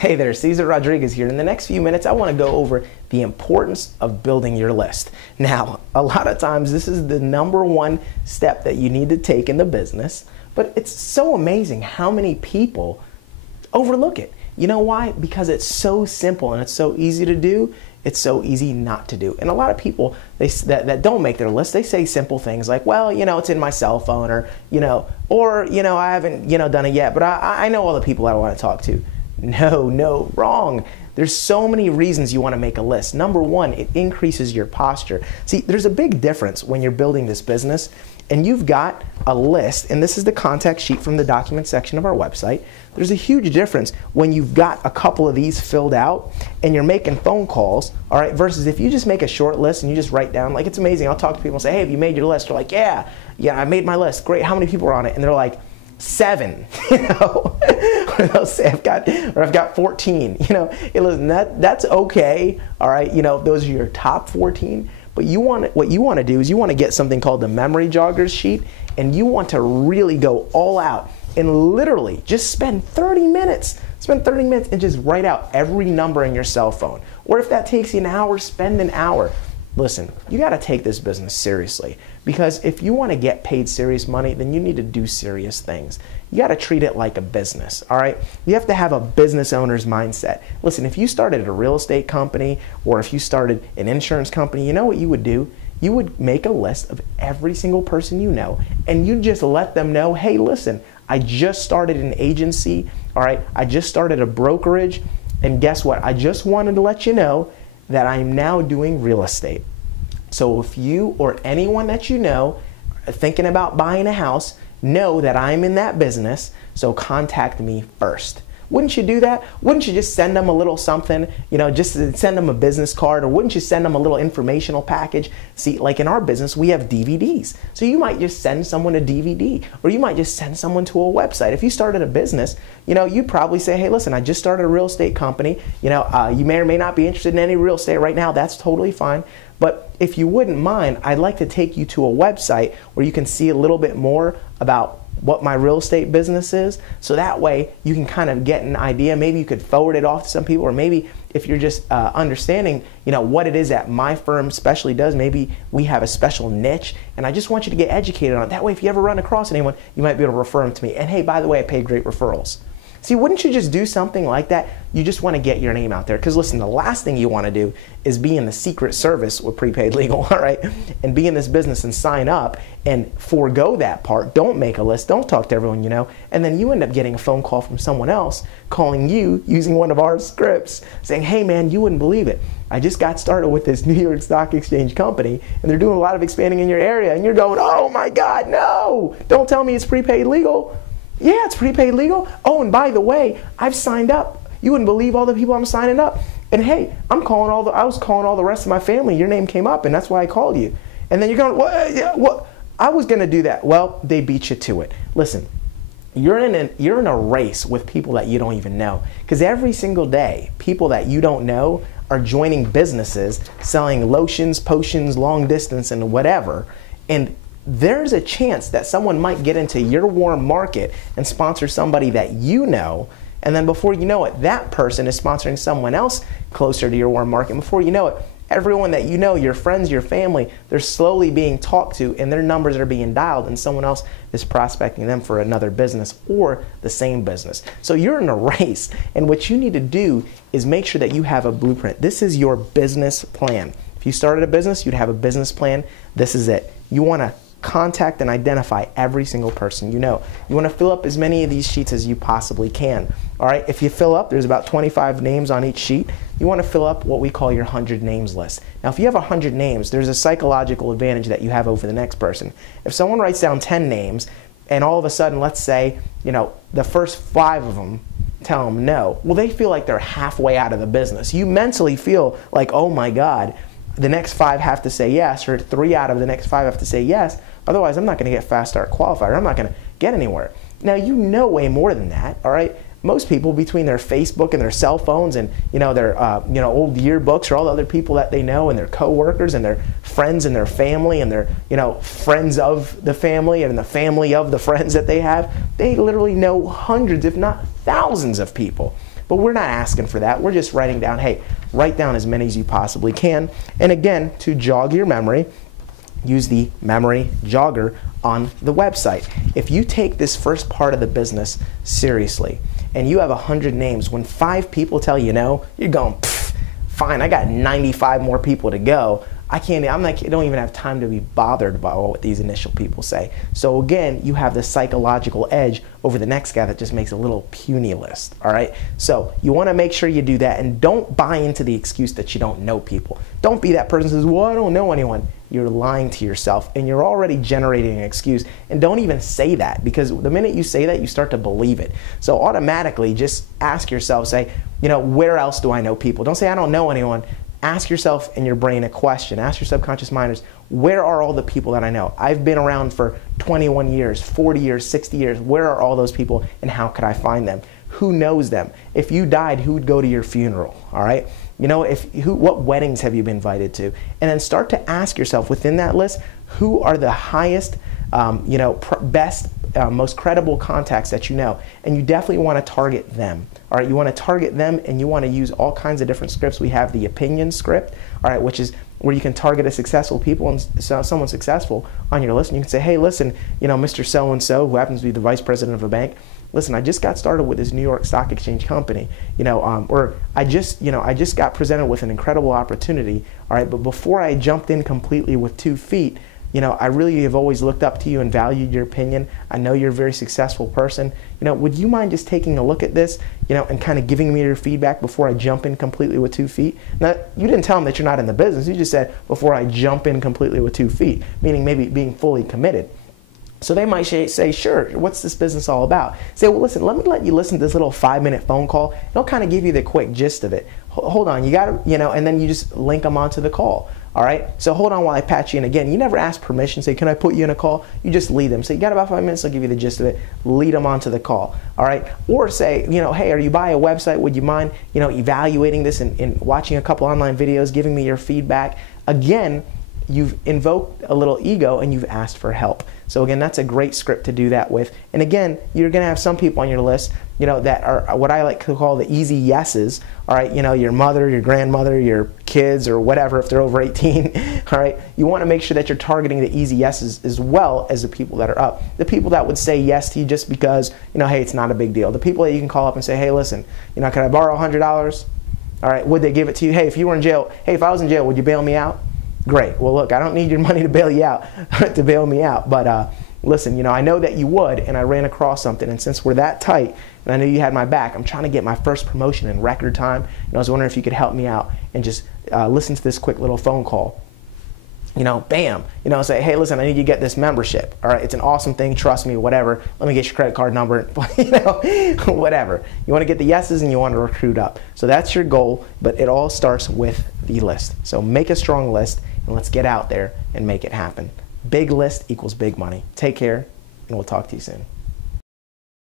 Hey there, Cesar Rodriguez here. In the next few minutes, I want to go over the importance of building your list. Now, a lot of times this is the number one step that you need to take in the business, but it's so amazing how many people overlook it. You know why? Because it's so simple and it's so easy to do. It's so easy not to do. And a lot of people that don't make their list, they say simple things like, well, it's in my cell phone, or, I haven't, done it yet, but I know all the people I want to talk to. No, wrong. There's so many reasons you want to make a list. Number one, it increases your posture. See, there's a big difference when you're building this business and you've got a list, and this is the contact sheet from the document section of our website. There's a huge difference when you've got a couple of these filled out and you're making phone calls, all right, versus if you just make a short list and you just write down, like, it's amazing. I'll talk to people and say, hey, have you made your list? They're like, yeah, I made my list. Great. How many people are on it? And they're like, 7, or they'll say I've got 14. Listen, that's okay. All right, those are your top 14. But what you want to do is you want to get something called the memory joggers sheet, and you want to really go all out and literally just spend 30 minutes. Spend 30 minutes and just write out every number in your cell phone. Or if that takes you an hour, spend an hour. Listen, you got to take this business seriously, because if you want to get paid serious money, then you need to do serious things. You got to treat it like a business, all right? You have to have a business owner's mindset. Listen, if you started a real estate company or if you started an insurance company, you know what you would do? You would make a list of every single person you know, and you just let them know, hey, listen, I just started an agency, all right? I just started a brokerage, and guess what? I just wanted to let you know that I'm now doing real estate. So if you or anyone that you know are thinking about buying a house, know that I'm in that business, so contact me first. Wouldn't you do that? Wouldn't you just send them a little something, just send them a business card, or wouldn't you send them a little informational package? See, like in our business, we have DVDs. So you might just send someone a DVD, or you might just send someone to a website. If you started a business, you'd probably say, hey, listen, I just started a real estate company. You may or may not be interested in any real estate right now. That's totally fine. But if you wouldn't mind, I'd like to take you to a website where you can see a little bit more about what my real estate business is, so that way you can kind of get an idea. Maybe you could forward it off to some people, or maybe if you're just understanding what it is that my firm specially does, maybe we have a special niche, and I just want you to get educated on it. That way, if you ever run across anyone, you might be able to refer them to me. And hey, by the way, I pay great referrals. See, wouldn't you just do something like that? You just want to get your name out there. Because listen, the last thing you want to do is be in the secret service with Prepaid Legal, all right? And be in this business and sign up and forego that part. Don't make a list. Don't talk to everyone you know. And then you end up getting a phone call from someone else calling you using one of our scripts saying, hey man, you wouldn't believe it. I just got started with this New York Stock Exchange company and they're doing a lot of expanding in your area. And you're going, oh my God, no. Don't tell me it's Prepaid Legal. Yeah, it's Prepaid Legal. Oh, and by the way, I've signed up. You wouldn't believe all the people I'm signing up. And hey, I was calling all the rest of my family. Your name came up, and that's why I called you. And then you're going, what? I was going to do that. Well, they beat you to it. Listen, you're in a race with people that you don't even know. Because every single day, people that you don't know are joining businesses selling lotions, potions, long distance, and whatever. And there's a chance that someone might get into your warm market and sponsor somebody that you know, and then before you know it, that person is sponsoring someone else closer to your warm market. And before you know it, everyone that you know, your friends, your family, they're slowly being talked to and their numbers are being dialed, and someone else is prospecting them for another business or the same business. So you're in a race, and what you need to do is make sure that you have a blueprint. This is your business plan. If you started a business, you'd have a business plan. This is it. You want to contact and identify every single person you know. You want to fill up as many of these sheets as you possibly can. All right, if you fill up, there's about 25 names on each sheet. You want to fill up what we call your 100 names list. Now, if you have 100 names, there's a psychological advantage that you have over the next person. If someone writes down 10 names, and all of a sudden, let's say, the first 5 of them tell them no, well, they feel like they're halfway out of the business. You mentally feel like, oh my God, the next 5 have to say yes, or 3 out of the next 5 have to say yes. Otherwise, I'm not going to get Fast Start qualified, or I'm not going to get anywhere. Now, you know way more than that, all right? Most people, between their Facebook and their cell phones and their old yearbooks, or all the other people that they know, and their coworkers and their friends and their family and their friends of the family and the family of the friends that they have, they literally know hundreds, if not thousands, of people. But we're not asking for that. We're just writing down, hey, write down as many as you possibly can. And again, to jog your memory, use the memory jogger on the website. If you take this first part of the business seriously and you have 100 names, when 5 people tell you no, you're going, fine, I got 95 more people to go. I don't even have time to be bothered by what these initial people say. So again, you have the psychological edge over the next guy that just makes a little puny list, all right? So you wanna make sure you do that, and don't buy into the excuse that you don't know people. Don't be that person who says, well, I don't know anyone. You're lying to yourself, and you're already generating an excuse. And don't even say that, because the minute you say that, you start to believe it. So automatically just ask yourself, say, where else do I know people? Don't say I don't know anyone. Ask yourself in your brain a question. Ask your subconscious minders, where are all the people that I know? I've been around for 21 years, 40 years, 60 years. Where are all those people, and how could I find them? Who knows them? If you died, who would go to your funeral, all right? What weddings have you been invited to? And then start to ask yourself within that list, who are the highest, best, most credible contacts that you know, and you definitely want to target them. All right, you want to target them, and you want to use all kinds of different scripts. We have the opinion script, all right, which is where you can target a successful people and someone successful on your list. And you can say, hey, listen, Mr. So-and-so, who happens to be the vice president of a bank, listen, I just got started with this New York Stock Exchange company, or I just got presented with an incredible opportunity, all right, but before I jumped in completely with 2 feet, I really have always looked up to you and valued your opinion. I know you're a very successful person. Would you mind just taking a look at this, and kind of giving me your feedback before I jump in completely with 2 feet? Now, you didn't tell them that you're not in the business. You just said, before I jump in completely with 2 feet, meaning maybe being fully committed. So they might say, sure, what's this business all about? Say, well, listen, let me let you listen to this little 5-minute phone call. It'll kind of give you the quick gist of it. Hold on, you got to, and then you just link them onto the call. All right, so hold on while I patch you in again. You never ask permission, say, can I put you in a call? You just lead them. So you got about 5 minutes, I'll give you the gist of it. Lead them onto the call, all right? Or say, hey, are you by a website? Would you mind, evaluating this and watching a couple online videos, giving me your feedback? Again, you've invoked a little ego and you've asked for help. So again, that's a great script to do that with. And again, you're gonna have some people on your list, that are what I like to call the easy yeses, all right? Your mother, your grandmother, your kids, or whatever, if they're over 18, all right? You wanna make sure that you're targeting the easy yeses as well as the people that are up. The people that would say yes to you just because, hey, it's not a big deal. The people that you can call up and say, hey, listen, can I borrow $100? All right, would they give it to you? Hey, if you were in jail, hey, if I was in jail, would you bail me out? Great. Well, look, I don't need your money to bail you out, to bail me out. But listen, I know that you would, and I ran across something. And since we're that tight, and I know you had my back, I'm trying to get my first promotion in record time. And I was wondering if you could help me out and just listen to this quick little phone call. Bam. Say, hey, listen, I need you to get this membership. All right, it's an awesome thing. Trust me, whatever. Let me get your credit card number. Whatever. You want to get the yeses and you want to recruit up. So that's your goal, but it all starts with the list. So make a strong list, and let's get out there and make it happen. Big list equals big money. Take care, and we'll talk to you soon.